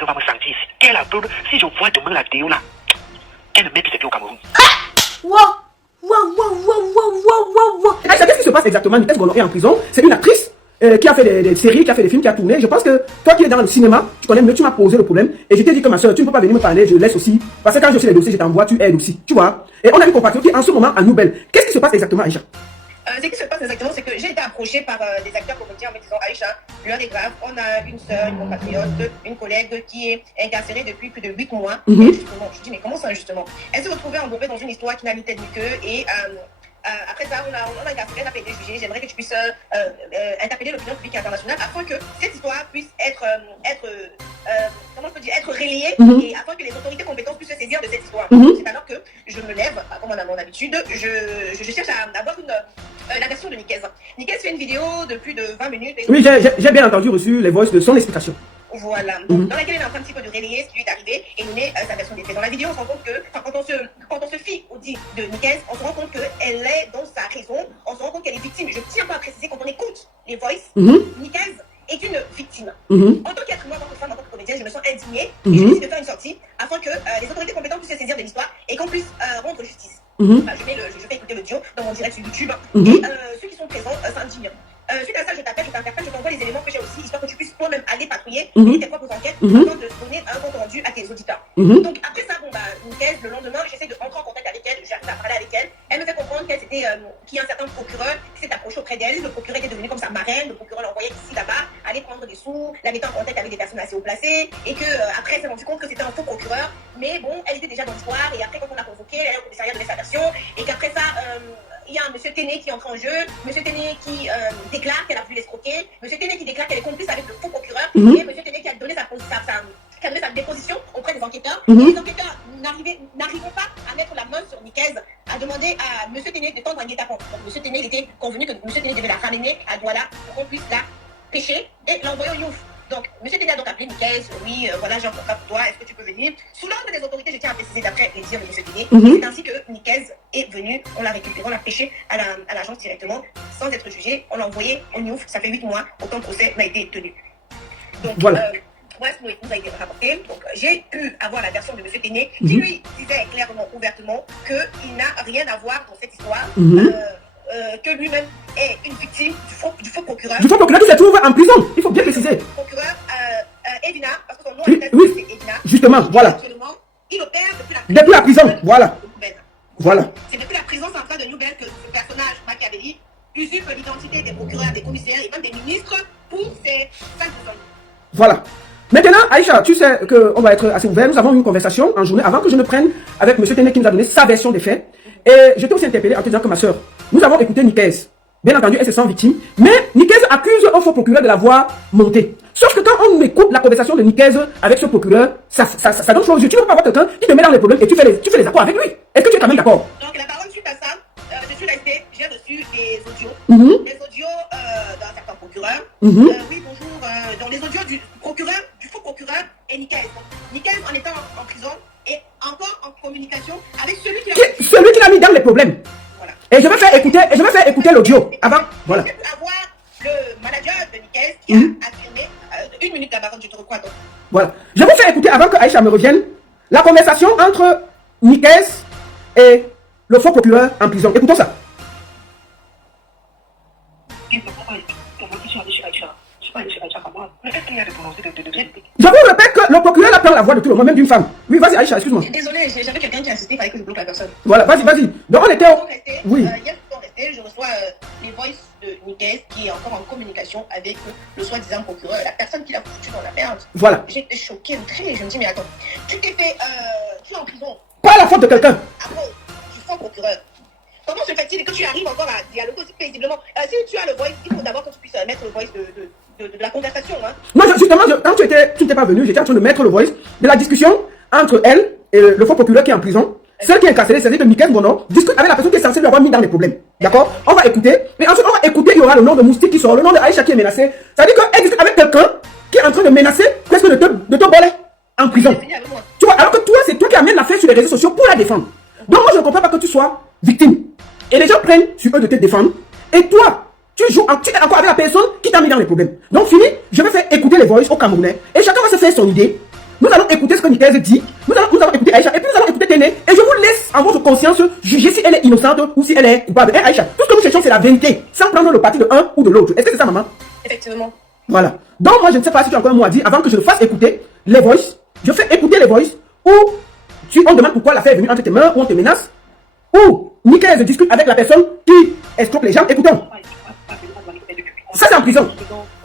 elle va me sentir ici. Quelle absurde. Si je vois demain la vidéo là, elle ne met plus ses pieds au Cameroun. Qu'est-ce qui se passe exactement? Nickel Bono est en prison. C'est une actrice qui a fait des séries, qui a fait des films, qui a tourné. Je pense que toi qui es dans le cinéma, tu connais mieux, tu m'as posé le problème. Et je t'ai dit que ma soeur, tu ne peux pas venir me parler, je laisse aussi. Parce que quand je fais les dossiers, je t'envoie, tu aides aussi. Tu vois? Et on a une compatriote qui est en ce moment à Nouvelle. Qu'est-ce qui se passe exactement, Aïcha? Ce qui se passe exactement, c'est que j'ai été approchée par des acteurs comédiens en me disant Aïcha, l'heure est grave, on a une sœur, une compatriote, une collègue qui est incarcérée depuis plus de 8 mois. Et justement, je dis mais comment ça justement? Elle s'est retrouvée embourbée dans une histoire qui n'a ni tête ni queue et après ça, on a incarcéré, elle a été jugée. J'aimerais que tu puisses interpeller l'opinion publique internationale afin que cette histoire puisse être comment je peux dire, être relayée et afin que les autorités compétentes puissent se saisir de cette histoire. C'est alors que je me lève, comme on a mon habitude, je cherche à avoir la version de Nikez. Nikez fait une vidéo de plus de 20 minutes. Oui, j'ai bien entendu reçu les voices de son explication. Voilà, donc, dans laquelle elle est en train un petit peu de relayer ce qui lui est arrivé et donner sa version des faits. Dans la vidéo, on se rend compte que, quand on se fie au dit de Nikez, on se rend compte qu'elle est dans sa raison, on se rend compte qu'elle est victime. Je tiens pas à préciser, quand on écoute les voices, Nikez est une victime. En tant qu'être humain, en tant que femme, en tant que comédienne, je me sens indignée et je décide de faire une sortie afin que les autorités compétentes puissent se saisir de l'histoire et qu'on puisse rendre justice. Je fais écouter l'audio dans mon direct sur YouTube et ceux qui sont présents s'indignent. Suite à ça, je t'appelle, je t'envoie les éléments que j'ai aussi, histoire que tu puisses toi-même aller patrouiller et tes propres enquêtes afin de donner un compte rendu à tes auditeurs. Donc après ça, Nikez, le lendemain, j'essaie de rentrer en contact avec elle, j'arrive à parler avec elle. Elle me fait comprendre qu'il y a un certain procureur qui s'est approché auprès d'elle. Le procureur était devenu comme sa marraine, le procureur l'envoyait ici, là-bas, aller prendre des sous, la mettait en contact avec des personnes assez haut placées, et que après elle s'est rendue compte que c'était un faux procureur. Mais bon, elle était déjà dans l'histoire, et après quand on l'a convoquée, elle a au commissariat donné sa version, et qu'après ça, il y a un monsieur Téné qui entre en jeu, monsieur Téné qui déclare qu'elle a voulu l'escroquer, monsieur Téné qui déclare qu'elle est complice avec le faux procureur, et monsieur Téné qui a donné sa déposition auprès des enquêteurs. Et les enquêteurs n'arrivant pas à mettre la main sur Nikez, a demandé à monsieur Téné de tendre un guet-apens. Donc monsieur Téné, il était convenu que monsieur Téné devait la ramener à Douala pour qu'on puisse la pêcher et l'envoyer au Youf. Donc, M. Téné a donc appelé Nikez, oui, voilà, j'ai un contrat pour toi, est-ce que tu peux venir? Sous l'ordre des autorités, je tiens à préciser d'après les dires de M. Téné, c'est ainsi que Nikez est venu, on l'a récupéré, on l'a pêché à l'agence directement, sans être jugé, on l'a envoyé au Niouf, ça fait 8 mois, aucun procès n'a été tenu. Donc, voilà. Bref, nous a été rapporté, donc j'ai pu avoir la version de M. Téné, qui lui disait clairement, ouvertement, qu'il n'a rien à voir dans cette histoire, que lui-même est une victime du faux procureur. Du faux procureur qui se trouve en prison, il faut bien préciser. Le procureur Edina, parce que son nom oui, c'est Edina. Justement, voilà. Il opère depuis la prison, voilà. Voilà. C'est depuis la prison centrale de Nouvelle que ce personnage Machiavelli usurpe l'identité des procureurs, des commissaires et même des ministres pour ses 5 personnes. Voilà. Maintenant, Aïcha, tu sais qu'on va être assez ouvert. Nous avons eu une conversation en journée avant que je ne prenne avec M. Téné qui nous a donné sa version des faits. Et je t'ai aussi interpellé en te disant que ma soeur, nous avons écouté Nikez. Bien entendu, elle se sent victime. Mais Nikez accuse un faux procureur de l'avoir monté. Sauf que quand on écoute la conversation de Nikez avec ce procureur, ça donne chose. Tu ne peux pas avoir quelqu'un qui te met dans les problèmes et tu fais les accords avec lui. Est-ce que tu es quand même d'accord? Donc la parole suite à ça, je suis restée, j'ai reçu des audios. Des audios d'un certain procureur. Oui, bonjour. Dans les audios du faux procureur et Nikez. Nikez en étant en prison et encore en communication avec celui qui l'a mis dans les problèmes. Voilà. Et je vais faire écouter l'audio avant. Voilà. Je peux avoir le manager de Nikez qui a affirmé 1 minute la parole, je te recrois donc. Voilà. Je vais faire écouter avant que Aïcha me revienne la conversation entre Nikez et le faux procureur en prison. Écoutons ça. Je vous répète que le procureur apprend la voix de tout le monde, même d'une femme. Oui, vas-y Aïcha, excuse-moi. Désolé, j'avais quelqu'un qui a insisté, il fallait que je bloque la personne. Voilà, vas-y. Donc on était au... Oui. Hier, je reçois les voices de Nikez qui est encore en communication avec le soi-disant procureur, la personne qui l'a foutu dans la merde. Voilà. J'étais choquée, outrée, je me dis, mais attends, tu t'es fait, tu es en prison. Pas la faute de quelqu'un. Ah bon, du faux procureur. Comment se fait-il que tu arrives encore à dialoguer aussi paisiblement? Si tu as le voice, il faut d'abord que tu puisses mettre le voice de la conversation. Hein. Non, justement, quand tu n'étais pas venu, j'étais en train de mettre le voice de la discussion entre elle et le faux procureur qui est en prison. Celle qui est incarcérée, c'est-à-dire que Nikez Bono discute avec la personne qui est censée lui avoir mis dans les problèmes. D'accord? On va écouter. Mais ensuite, on va écouter, il y aura le nom de Moustique qui sort, le nom de Aïcha qui est menacé. C'est-à-dire qu'elle discute avec quelqu'un qui est en train de menacer presque de te voler en prison. Tu vois, alors que toi, c'est toi qui amènes l'affaire sur les réseaux sociaux pour la défendre. Donc moi, je ne comprends pas que tu sois victime. Et les gens prennent sur eux de te défendre. Et toi, tu es encore avec la personne qui t'a mis dans les problèmes. Donc fini, je vais faire écouter les voices aux Camerounais. Et chacun va se faire son idée Nous allons écouter ce que Nikez dit. Nous allons écouter Aïcha. Et puis nous allons écouter Téné. Et je vous laisse en votre conscience juger si elle est innocente ou si elle est coupable. Et Aïcha, tout ce que nous cherchons, c'est la vérité. Sans prendre le parti de un ou de l'autre. Est-ce que c'est ça, maman? Effectivement. Voilà. Donc moi, je ne sais pas si tu as encore un mot à dire avant que je le fasse écouter les voices. Je fais écouter les voices où on demande pourquoi l'affaire est venue entre tes mains, où on te menace. Ou Nikez discute avec la personne qui escroque les gens. Écoutons. Ça, c'est en prison.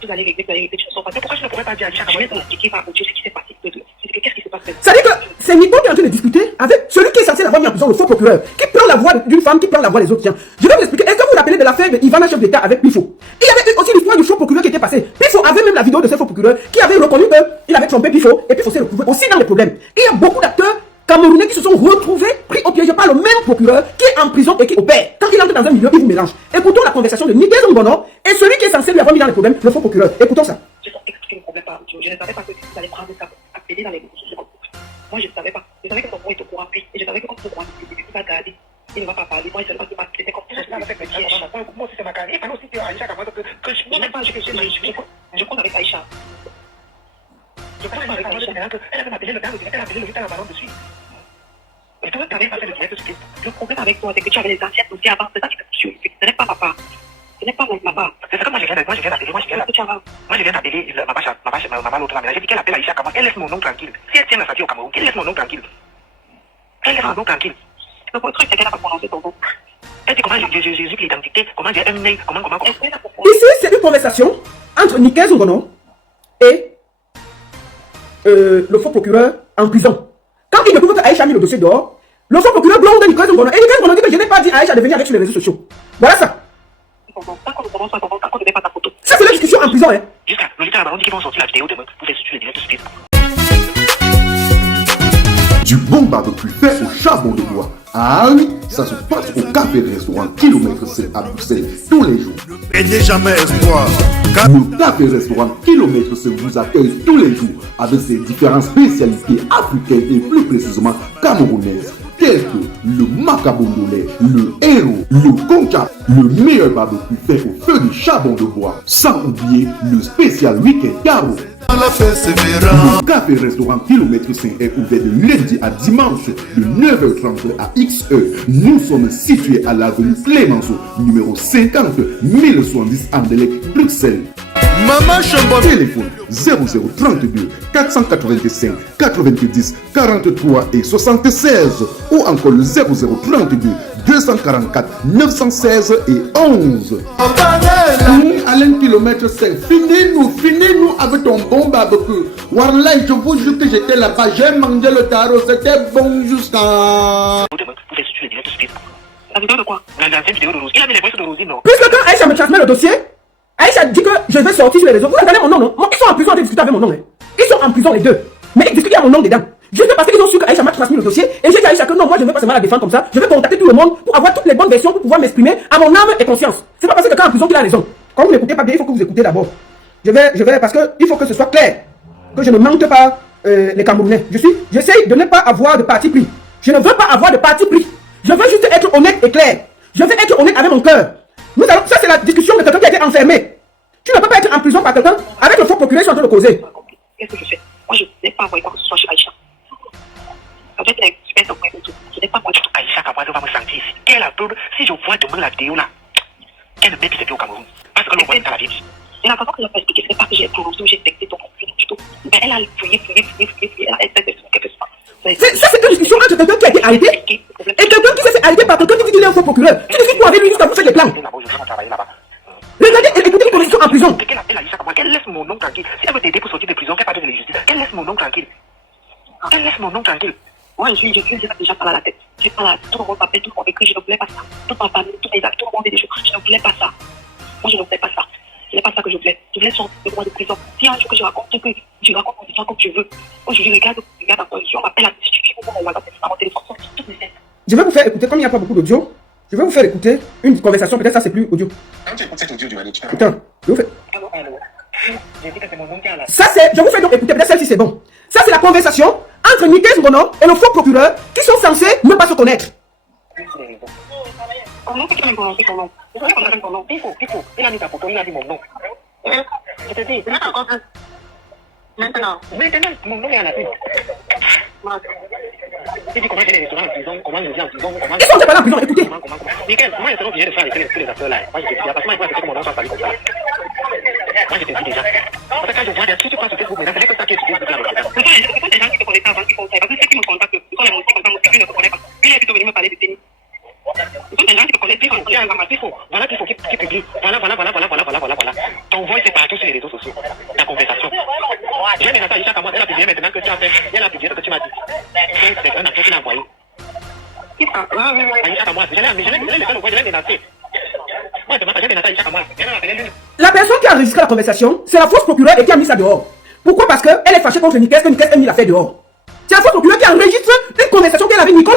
Pourquoi je ne pourrais pas dire à Aïcha comment elle expliquer par audio ce qui s'est passé? Qu'est-ce qui se passe? Ça veut dire que c'est Nico qui est en train de discuter avec celui qui est censé l'avoir mis en prison, le faux procureur, qui prend la voix d'une femme, qui prend la voix des autres. Tiens, je vais vous expliquer. Est-ce que vous vous rappelez de l'affaire de Ivana, chef d'État, avec Pifo? Il y avait aussi l'histoire du faux procureur qui était passé. Pifo avait même la vidéo de ce faux procureur qui avait reconnu qu'il avait trompé Pifo et Pifo s'est retrouvé aussi dans les problèmes. Il y a beaucoup d'acteurs camerounais qui se sont retrouvés pris au piège par le même procureur qui est en prison et qui opère. Quand il entre dans un milieu, il vous mélange. Écoutons la conversation de Nikez Mbono et celui qui est censé lui avoir mis dans les problèmes, le faux procureur. Écoutons ça. Je t'ai expliqué le problème par audio. Je ne savais pas que vous allez prendre ça, appeler dans les réseaux sociaux. Moi, je ne savais pas. Je savais que ton mot est au courant. Et je savais que quand ton courant, il va garder. Il ne va pas parler. Moi, je ne sais pas qu'il était comme ça. Moi aussi, c'est ma carrière. Moi aussi, c'est Aïcha. Je compte avec Aïcha. Je compte avec Aïcha. Elle avait appelé le gars, elle avait appelé le ballon dessus. Et toi, tu n'avais pas fait le direct dessus. Le problème avec toi, c'est que tu avais les anciennes dossiers avant. C'est ça qui te suit. Ce n'est pas papa. Ce n'est pas mon papa. C'est que moi, je viens d'appeler. Moi, je viens d'appeler ma maman l'autre là. Mais j'ai dit qu'elle appelle Aïcha comment? Elle laisse mon nom tranquille. Si elle tient la statue au Cameroun, qu'elle laisse mon nom tranquille. Elle laisse mon nom tranquille. Le truc, c'est qu'elle n'a pas prononcé ton nom. Elle dit comment j'ai l'identité, comment j'ai un mail, comment. Ici, c'est une conversation entre Nikez Ngono et le faux procureur en prison. Quand il découvre que Aïcha a mis le dossier dehors, le faux procureur blonde de Nikez Ngono. Et Nikez Ngono dit que je n'ai pas dit à Aïcha de venir avec sur les réseaux sociaux. Voilà ça. Ça, c'est la discussion en prison, hein. Jusqu'à le dit qu'ils vont sortir la vidéo demain pour faire sur les directs sur Facebook. Du bon barbecue fait au charbon de bois. Ah oui, ça se passe au café restaurant Kilomètre 7 à Bruxelles tous les jours. Et n'est jamais espoir. Le café restaurant Kilomètre 7 vous accueille tous les jours avec ses différentes spécialités africaines et plus précisément camerounaises. Tels que le macabondolais, le héros, le concha, le meilleur barbecue fait au feu de charbon de bois. Sans oublier le spécial week-end carreau. Le café restaurant Kilomètre 5 est ouvert de lundi à dimanche de 9h30 à XE. Nous sommes situés à l'avenue Clémenceau, numéro 50 1070 Anderlecht, Bruxelles. Maman Chambon. Téléphone 0032 485 90 43 et 76 ou encore le 0032 244 916 et 11. Alain Kilomètre 5, finis-nous avec ton bon barbecue. Warlai, je vous jure que j'étais là-bas, j'ai mangé le tarot, c'était bon jusqu'à... Demain pour faire sur les directs sur Facebook. La vidéo de quoi? L'ancienne vidéo de Rosine. Il a mis les voix de Rosine, non? Puisque quand Aïcha me transmet le dossier, Aïcha dit que je vais sortir sur les réseaux. Vous entendez mon nom, non? Ils sont en prison en train de discuter avec mon nom. Hein. Ils sont en prison les deux. Mais ils discutent, il y a mon nom dedans. Juste parce qu'ils ont su que Aïcha m'a transmis le dossier. Et j'ai dit à Aïcha que non, moi je ne veux pas seulement la défendre comme ça. Je vais contacter tout le monde pour avoir toutes les bonnes versions pour pouvoir m'exprimer à mon âme et conscience. C'est pas parce que quand en prison qu'il a raison. Quand vous n'écoutez pas bien, il faut que vous écoutez d'abord. Je vais, parce que il faut que ce soit clair. Que je ne manque pas les Camerounais. J'essaie de ne pas avoir de parti pris. Je ne veux pas avoir de parti pris. Je veux juste être honnête et clair. Je veux être honnête avec mon cœur. Ça c'est la discussion de quelqu'un qui a été enfermé. Tu ne peux pas être en prison par quelqu'un avec le faux procureur, ils sont en train de causer. Qu'est-ce que je fais? Moi, je n'ai pas envoyé quoi que ce soit chez Aïcha. Ça doit être une espèce de point de tout. Je n'ai pas envoyé tout. Aïcha, comment elle va me sentir ici? Quelle aborde, si je vois demain la vidéo là, qu'elle ne met plus au Cameroun. Parce que l'on voit dans la vie. Et la façon qu'elle n'a pas expliqué, ce n'est pas que j'ai prononcé ou j'ai texté ton conflit du tout. Mais elle a fouillé, elle a fait quelque chose. Ça, c'est une discussion entre quelqu'un qui a été arrêté et quelqu'un qui s'est fait arrêter par quelqu'un qui dit qu'il est un faux procureur. Tu discutes avec lui jusqu'à vous faire les plans. Regardez, écoutez une conversation en prison. Qu'elle laisse mon nom tranquille. Si elle veut t'aider pour sortir de prison, qu'elle parle de la justice. Qu'elle laisse mon nom tranquille. Qu'elle laisse mon nom tranquille. Moi, je suis déjà pas à la tête. J'ai pas là. Tout le monde m'appelle, tout le monde écrit. Je ne voulais pas ça. Toute ma famille, tous mes actes, tout le monde dit des choses. Je ne voulais pas ça. Moi, je ne voulais pas ça. Ce n'est pas ça que je voulais. Je voulais sortir de moi de prison. Si un jour que je raconte mon histoire comme je veux. Aujourd'hui, regarde encore. On m'appelle à mon téléphone. Je vais vous faire écouter, comme il n'y a pas beaucoup d'audio, je vais vous faire écouter une conversation. Peut-être ça, c'est plus audio. Quand tu écoutes cet audio du manager. Putain, je vous fais. J'ai dit que c'est mon nom qui a la... Ça, c'est. Je vous fais donc écouter, peut-être celle-ci, c'est bon. Ça, c'est la conversation entre Nikez Mbono et le faux procureur qui sont censés ne pas se connaître. Comment c'est qu'il a prononcé ton nom? C'est vrai qu'on a ton nom. Pifo. Il a mis ta photo, il a dit mon nom. Je te dis, c'est pas encore ça. Maintenant, mon nom est à la pub. Tu dis comment j'ai les restaurants en prison, comment je vis en prison, comment... Ils sont déjà pas là en prison, écoutez. Nickel, moi, je vient de faire tous les affaires là. Moi, je te dis, parce que moi, il faut que mon nom soit salué comme ça. Moi, je te dis déjà. Parce que quand je vois des trucs sur Facebook, mais c'est que ça qui est sur Facebook là. Ce sont des gens qui te connaissent pas avant qu'ils font ça. Parce que ceux qui me contactent, ce sont les motifs comme ça, moi, qui ne te connaissent pas. Lui, il est plutôt venu me parler de tennis. Ce sont des gens qui te connaissent, qui font un ramassif. Voilà qu'il faut qu'ils publient. Voilà. Ton voix, c'est partout sur les réseaux sociaux. Ta conversation. J'ai mis Aïcha Kamwa, elle a publié maintenant que tu as fait. Elle a publié ce que tu m'as dit. C'est un acteur qui l'a envoyé. Aïcha Kamwa, je l'ai menacé. Moi, je m'appelle menacé Aïcha Kamwa. La personne qui a enregistré la conversation, c'est la fausse procureure et qui a mis ça dehors. Pourquoi? Parce qu'elle est fâchée contre Nikes, que Nikes a mis l'affaire dehors. C'est la fausse procureure qui enregistre une conversation qu'elle avait Nikes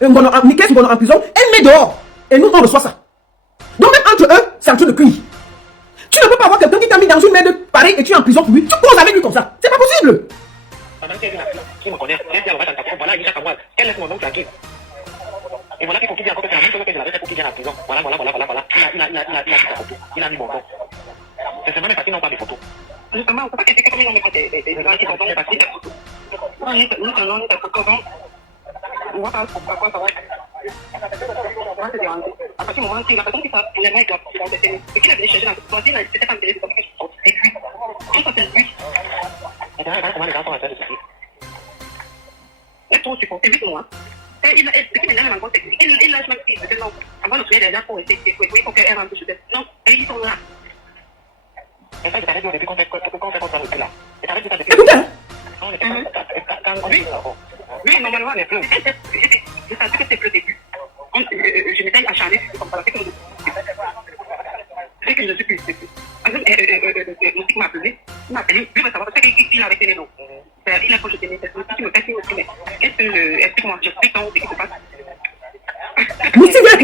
Ngono en prison, elle met dehors. Et nous, on reçoit ça. Donc même entre eux, c'est en train de crier. Tu ne peux pas avoir quelqu'un qui t'a mis dans une merde pareille et tu es en prison pour lui. Tu causes avec lui comme ça. C'est pas possible. Pendant qu'elle est qui me connaît, elle dit on va t'en voilà, Aïcha Kamwa, elle laisse mon nom tranquille. Et voilà qu'il faut qu'il vienne encore faire la même chose que je l'avais fait pour qu'il vienne en prison. Voilà. Il a mis mon nom. C'est seulement les parties n'ont pas de photos. Justement, on ne peut pas critiquer comme ils n'ont même pas des gens qui vont donc passer des photos. Nous prenons des photos, donc on va pas pourquoi ça va. On va se déranger. À partir du moment où la personne qui parle, il est mec là, et qu'il a venu chercher dans cette voiture, c'était pas intéressé comme quelque chose. Et puis, tout ça c'est lui. Et derrière, comment les gens sont en train de se dire. Et toi, tu comptes, c'est lui pour moi. Il lâche même si non, avant de tuer les gens pour essayer de pour qu'elle rentre chez elle. Non, et ils sont là. Et ça, je t'avais dit au début qu'on fait comme ça depuis là. Et t'avais dit ça depuis là. Écoutez, hein. Oui, normalement, les fleurs. Je savais que c'était le début. Je m'étais acharnée comme ça. C'est que je suis plus. Mon fils m'a appelé. Il m'a appelé. Lui, il veut savoir parce qu'il avait tenu non. Il a projeté mes tests. Il me teste aussi, mais explique-moi, j'explique ce qui se passe. Moustique, viens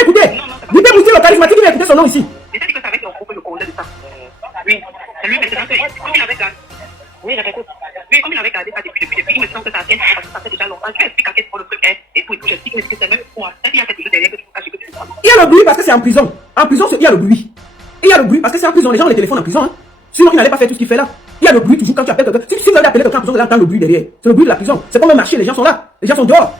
écouter. Dites Moustique, le charismatique, viens écouter son nom ici. Et c'est dit que ça va être un groupe le cause de ça. Oui, c'est lui maintenant que, comme il avait gardé. Oui, j'écoute. Oui, comme il avait gardé ça depuis, il me semble que ça a ça fait déjà longtemps. Je vais expliquer à quel point le truc est, et tout, j'explique, mais c'est même pour moi. Il y a quelque chose derrière que tu peux cacher que tu vois. Il y a le bruit parce que c'est en prison. En prison, il y a le bruit. Et il y a le bruit parce que c'est en prison. Les gens ont les téléphones en prison. Hein. Sinon, il n'allait pas faire tout ce qu'il fait là. Il y a le bruit toujours quand tu appelles quelqu'un. Si vous allez appeler quelqu'un en prison, vous allez entendre le bruit derrière. C'est le bruit de la prison. C'est comme un marché, les gens sont là. Les gens sont dehors.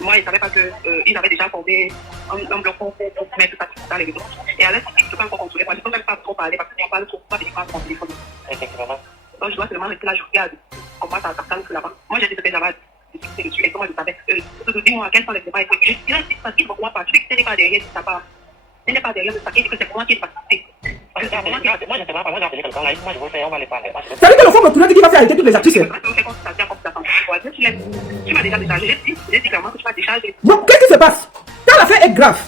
Moi, je ne savais pas qu'ils avaient déjà formé un bloc pour mettre ça dans les réseaux. Et à l'aise, je ne peux pas encore contrôler. Moi, je ne peux même pas trop parler parce qu'on parle trop, pas des phrases sur mon téléphone. Effectivement. Donc, je dois seulement rester là, je regarde comment ça s'attend là-bas. Moi, j'ai dit que j'avais discuté dessus et comment je savais. Dis-moi, quels sont les débats. Je dis, parce qu'il ne voit pas. Tu sais, ce n'est pas derrière de sa part. Ce n'est pas derrière de sa part. Que c'est pour moi qui est participé. Moi, je ne sais pas. Moi, j'ai appelé quelqu'un là. Moi, je veux faire, on va les parler. Ça veut dire que le fond, tu l'as dit qu'il va faire arrêter toutes les actrices. Tu m'as déjà déchargé. J'ai dit clairement que tu m'as déchargé. Bon, qu'est-ce qui se passe? Quand l'affaire est grave,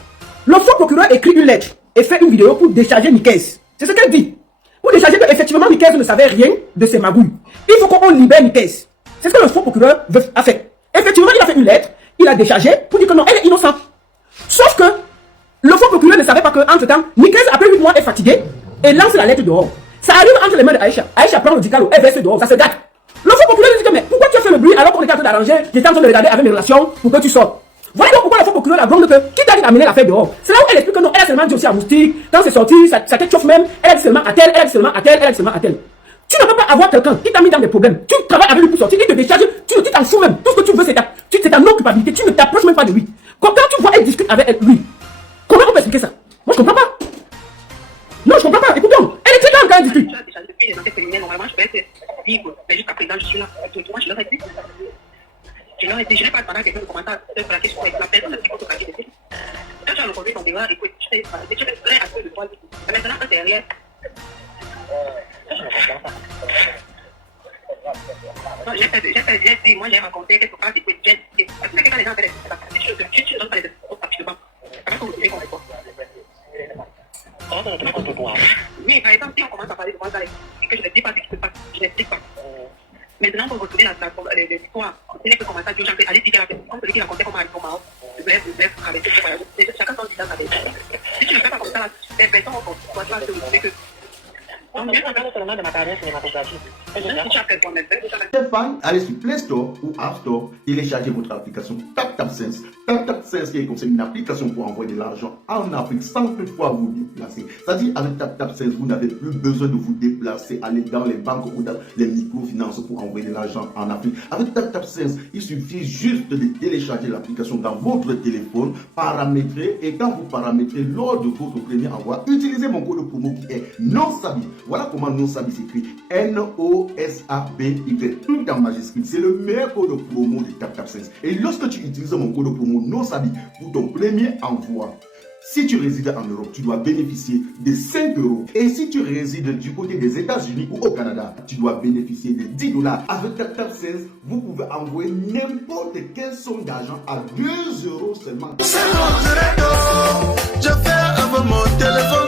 le faux procureur écrit une lettre et fait une vidéo pour décharger Nikes. C'est ce qu'elle dit. Pour décharger qu'effectivement Nikes ne savait rien de ses magouilles. Il faut qu'on libère Nikes. C'est ce que le faux procureur a fait. Effectivement, il a fait une lettre, il a déchargé pour dire que non, elle est innocente. Sauf que le faux procureur ne savait pas qu'entre temps, Nikes, après 8 mois, est fatigué et lance la lettre dehors. Ça arrive entre les mains d'Aïcha. Aïcha prend le dicalo, elle verse dehors, ça se gâte. Le faux procureur lui dit que mais pourquoi tu as fait le bruit alors qu'on était en train d'arranger, j'étais en train de regarder avec mes relations pour que tu sortes. Voilà donc pourquoi le faux procureur a gronde que qui t'a dit d'amener l'affaire dehors. C'est là où elle explique que non, elle a seulement dit aussi à Moustique, quand c'est sorti, ça tête chauffe même, elle a dit seulement à tel, elle a dit seulement à tel, elle a dit seulement à tel. Tu ne peux pas avoir quelqu'un qui t'a mis dans des problèmes, tu travailles avec lui pour sortir, il te décharge, tu t'en fous même, tout ce que tu veux c'est ta non-culpabilité, tu ne t'approches même pas de lui. Quand tu vois, elle discute avec lui, comment on peut expliquer ça? Moi je comprends pas. Non, je comprends pas, écoutons, elle est très grande quand elle discute. Normalement, je vais vivre, mais jusqu'à présent, je suis là. Moi, je leur ai dit. Je n'ai pas demandé à quelqu'un de commenter sur la question avec la personne qui peut se dessus. Quand tu as reconnu ton débat, écoute, tu fais prêt à ce de toi. Maintenant, quand derrière. Non, j'ai dit, moi, j'ai raconté quelque part des trucs. Parce que quand les gens font des choses, tu ne donnes pas les autres rapidement. Ça va se retrouver contre toi. Comment on retrouve contre toi? Oui, par exemple, si on commence à parler de moi et que je ne dis pas ce qui se passe, je n'explique pas. Maintenant, pour retrouver l'histoire, il n'est que commencer à dire, allez dire comme celui qui racontait comment aller au Maroc, bref, avec ce voyage. Chacun son visage avec. Si tu ne fais pas comme ça, les personnes vont toi, tu vas te retrouver que On vient d'entendre seulement de ma carrière cinématographique. Et je viens de chaque point de vue. Stéphane, allez sur Play Store ou App Store, téléchargez votre application TapTapSense. TapTapSense qui est comme une application pour envoyer de l'argent en Afrique sans toutefois vous déplacer. C'est-à-dire avec TapTapSense, vous n'avez plus besoin de vous déplacer, aller dans les banques ou dans les microfinances pour envoyer de l'argent en Afrique. Avec TapTapSense, il suffit juste de télécharger l'application dans votre téléphone, paramétrer, et quand vous paramétrez lors de votre premier envoi, utilisez mon code promo qui est NOSABI. Voilà comment NOSABI s'écrit. NOSABY, tout en majuscule. C'est le meilleur code promo de TapTapSense. Et lorsque tu utilises mon code promo NOSABI pour ton premier envoi, si tu résides en Europe, tu dois bénéficier de 5 €. Et si tu résides du côté des États-Unis ou au Canada, tu dois bénéficier de 10 $. Avec TapTapSense, vous pouvez envoyer n'importe quelle somme d'argent à 2 € seulement. C'est mon réseau, je fais avec mon téléphone.